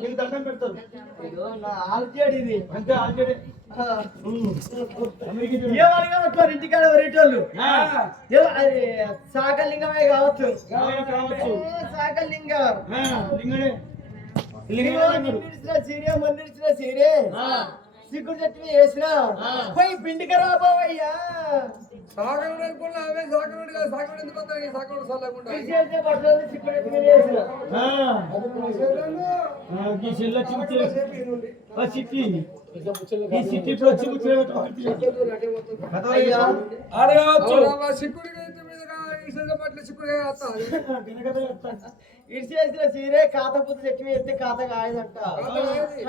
నీకు దండం పెడతారు. నా ఆల్చేడు ఇది అంతే ఆల్రెడీ ఇంటికాడ వరేటోళ్ళు సాకలింగమే కావచ్చు సాకలింగం సీరియా మందిరిచిన సీరే సిగ్గు చెట్టు వేసిన పోయి పిండికి రాబోయ్యా సాగరుడు అనుకున్నా అవే సాగరుడు కాదు సాగరుడు ఎందుకు వస్తాయి సాగరుడు సల్లకుండా ఇడిచేసిన సీరే కాత పుత్త చెట్టు ఎత్తే కాత కాయదంట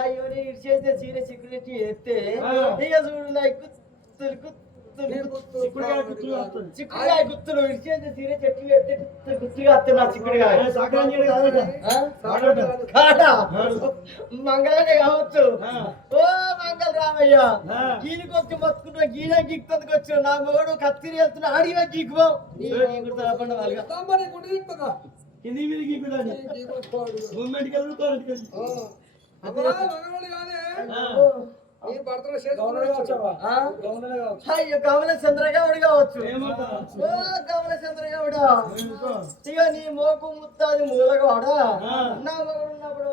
అయ్యో ఇడిచేసిన సీరే సిగ్గు చెట్టు ఎత్తే ఇక చూడు నాకు చిక్కుడుకాయ గుత్తులు ఇడిచేసిన సీరే చెట్టు ఎత్తే గుత్తుగా వస్తున్నా చిక్కుడుకాయ మంగళనే కావచ్చు ఓ మంగళ రామయ్య గీనికొచ్చి మొత్తుకుంటున్నా గీనే గీక్తందుకు వచ్చు నా మొగడు కత్తిరి వెళ్తున్నా ఆడివే గీకువో కింది మీద గీకుదాన్ని మూమెంట్కి వెళ్తారు అయ్యో కమల చంద్రగౌడి కావచ్చు కమల చంద్రగౌడ ఇక నీ మోకు ముత్తాది మూలగౌడా నా మగడు ఉన్నప్పుడు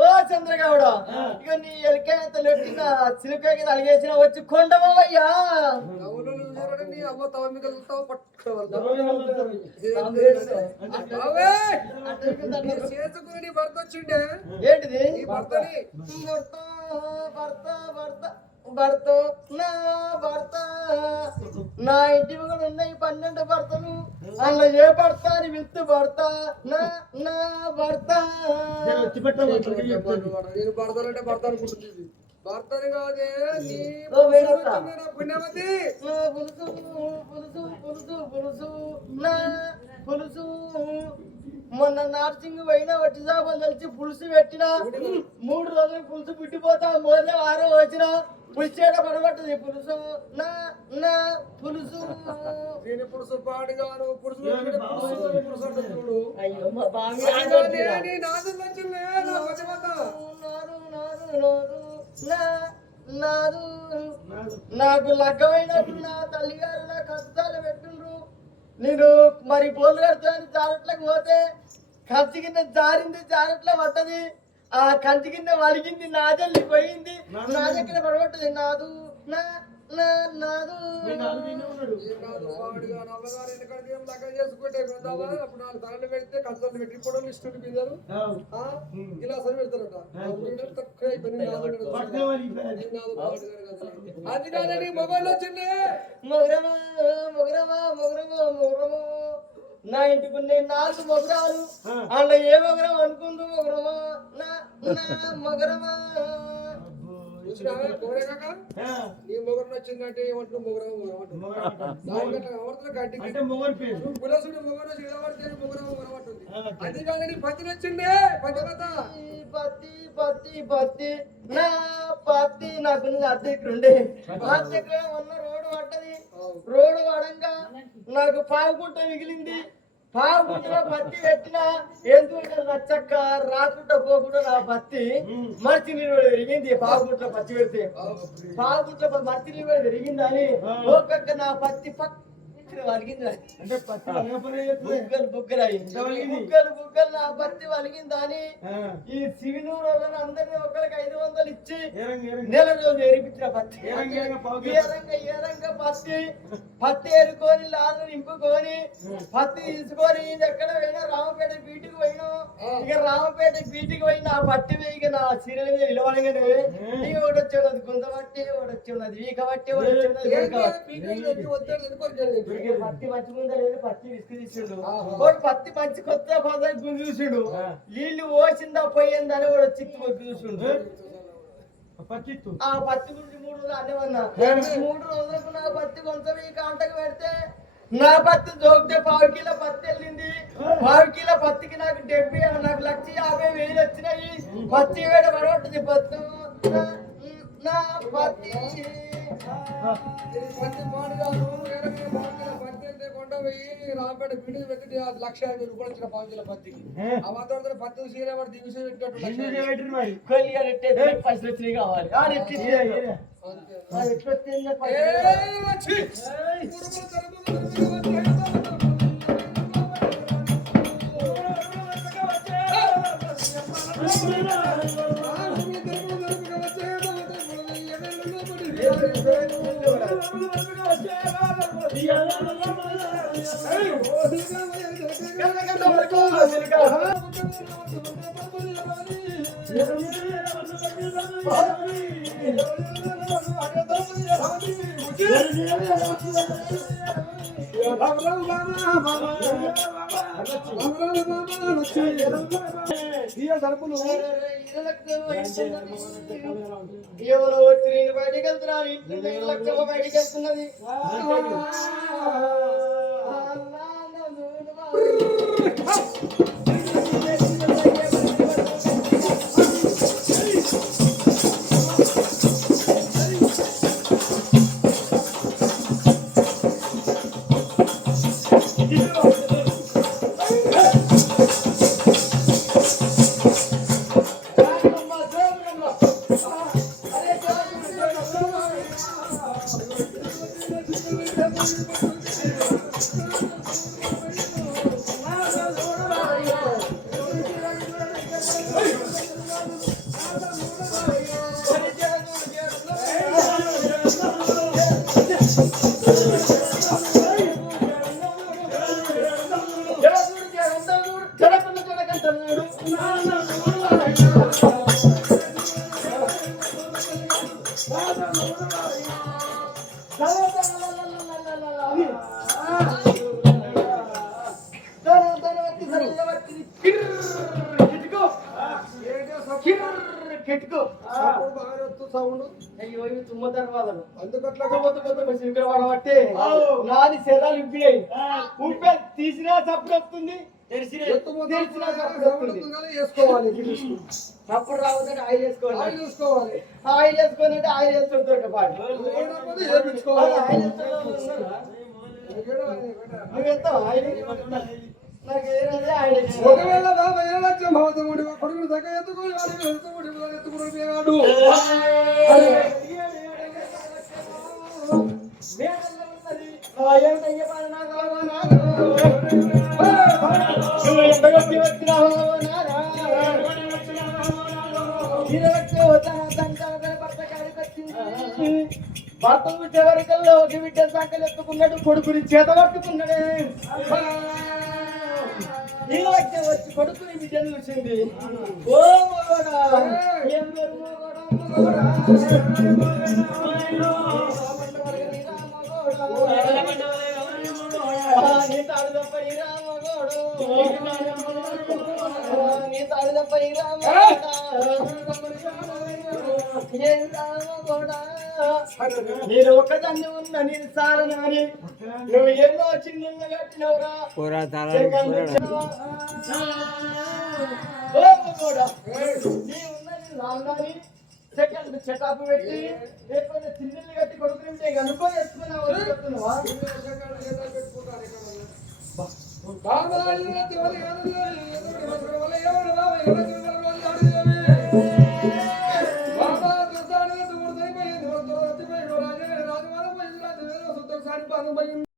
ఓ చంద్రగౌడ ఇక నీ ఎలికేత లొట్టిన చిలుక అలిగేసిన వచ్చి కొండవయ్యా భర్త వచ్చిండే ఏంటిది భర్తని భర్త భర్త భర్త నా భర్త నా ఇంటి కూడా ఉన్నాయి 12 భర్తలు అలా ఏ భర్త అని విత్తు భర్త నా నా భర్త నేను భర్తలంటే భర్త అనుకుంటుంది భర్తని కాదే పుణ్యవతి పులుసు పులుసు పులుసు పులుసు నా పులుసు మొన్న నార్సింగ్ పోయినా వట్టి చేపలు తెలిసి పులుసు పెట్టిన 3 రోజులు పులుసు పుట్టిపోతా మొదలే 6 వచ్చిన పులిచేట పడబట్టది పులుసు నా నా పులుసు దీని పులుసు పాడుగాను పులుసు అయ్యో మా బావి నాకు లగ్గమైనప్పుడు నా తల్లిగారు నా కష్టాలు పెట్టుండ్రు నేను మరి బోలు కడతాను జారట్లకు పోతే కంచి కింద జారింది జారట్ల పట్టది ఆ కంచి కింద వలిగింది నాజల్లి పోయింది నా దగ్గర పడబట్టది నాదు నా నా నాదు చేసుకుంటే అప్పుడు 4 తలలు పెడితే కంచాలు పెట్టి కూడా ఇష్టం పిల్లలు ఇలా సరి పెడతారట తక్కువ అది కాదని మొబైల్ వచ్చింది మొగరమా మొగరమా మొగరమా మొగరమా నా ఇంటికి 4 మొగరాలు అలా ఏ మొగరం అనుకుందు మొగరమా నా నా మొగరమా నీ మొగరం వచ్చిందంటే ఏమంటున్నావు మొగరం అది కాదని పత్తి వచ్చిండే పత్తి పత్తి పత్తి పత్తి నా పత్తి నాకు అద్దెకుండే అద్దెక్కడ ఉన్న రోడ్డు పట్టది రోడ్డు పడంగా నాకు పావుకుంట మిగిలింది పావుకుంటలో పత్తి పెట్టినా ఎందుకంటే నచ్చక్క రాకుండా పోకుండా నా పత్తి మర్చి నీళ్ళు విరిగింది పావుకుంటలో పత్తి పెడితే పావుకుంటలో మర్చి నీళ్ళు విరిగిందని ఒక్కొక్క నా పత్తి వలిగింది అంటే బుగ్గలు బుగ్గలు నా పత్తి వలిగిందని ఈ సివినూరు వాళ్ళని అందరినీ ఒకరికి 500 ఇచ్చి నెల రోజు ఎరిపించిన పత్తి ఏరంగా పత్తి ఏరుకొని లాలు నింపుకొని పత్తి తీసుకొని ఎక్కడ పోయినా రామపేట బీటికి పోయినా ఇక రామపేట బీటికి పోయినా ఆ పత్తి ఇక నా సీరియల్ మీద నిలవడగానే ఇక ఒకటి ఉన్నది గుంత పట్టి ఒకటి ఉన్నది వీక పట్టి ఒకటి పత్తి మంచిగుందా లేదు పత్తి విసుకు తీసిండు పత్తి మంచి కొత్త పదవి చూసిండు నీళ్లు పోసిందా పోయిందని కూడా చిక్కు మొక్కి చూసిండు ఆ పత్తి గురించి 3 రోజులు అనేవన్నా 3 రోజులకు నా పత్తి కొంచెం ఈ కాంటకు పెడితే నా పత్తి జోకితే 1/4 కిలో పత్తి వెళ్ళింది 1/4 కిలో పత్తికి నాకు 1,50,000 వచ్చినాయి పత్తి వేడ పడవట్టుంది పత్తి నా పత్తి పోయి రాంపేట మీటింగ్ పెట్టి 1,50,000 రూపాయలు ఇచ్చిన 5 కిలో పత్తికి ఆ మాత్రం పత్తి సీరే వాడు దిగుసే పెట్టినట్టు కొలిగా రెట్టే పైసలు వచ్చినాయి కావాలి ఎట్లా వచ్చింది ఎవరో వచ్చి బయటికి వెళ్తున్నారు ఇంటి లక్షలు బయటికి వెళ్తున్నది నాది శరాలు ఉప్పినాయి ఉప్పే తీసినా చప్పుడు వస్తుంది అప్పుడు రావద్దంటే ఆయిల్ వేసుకోవాలి ఆయిల్ వేసుకోవాలంటే ఆయిల్ వేసుకుంటారు ఒకవేళ బాబా ఏ లక్ష్యం భవతముడి కొడుకుని దగ్గర ఎత్తుకుని ఎత్తుకున్నాడు భర్తకు చివరికల్లో ఒక బిడ్డ సంకలు ఎత్తుకున్నాడు కొడుకుని చేత పట్టుకున్నాడే నీళ్ళకి వచ్చి కొడుకుని బిడ్డను చూసింది ఓ మగోడా ఏం పేరు మగోడా నీ తాడు తప్ప ఈ రామగోడు నీ తాడు తప్ప ఈ రామగోడా నేను ఒక్కదాన్ని ఉన్నా నేను సారనాని నువ్వు ఎన్నో చిన్న కట్టినవురా రామనాని సెకండ్ చెటాపు పెట్టి లేకపోతే చిన్నలు కట్టి కొడుకుని అనుకో చేసుకున్నావు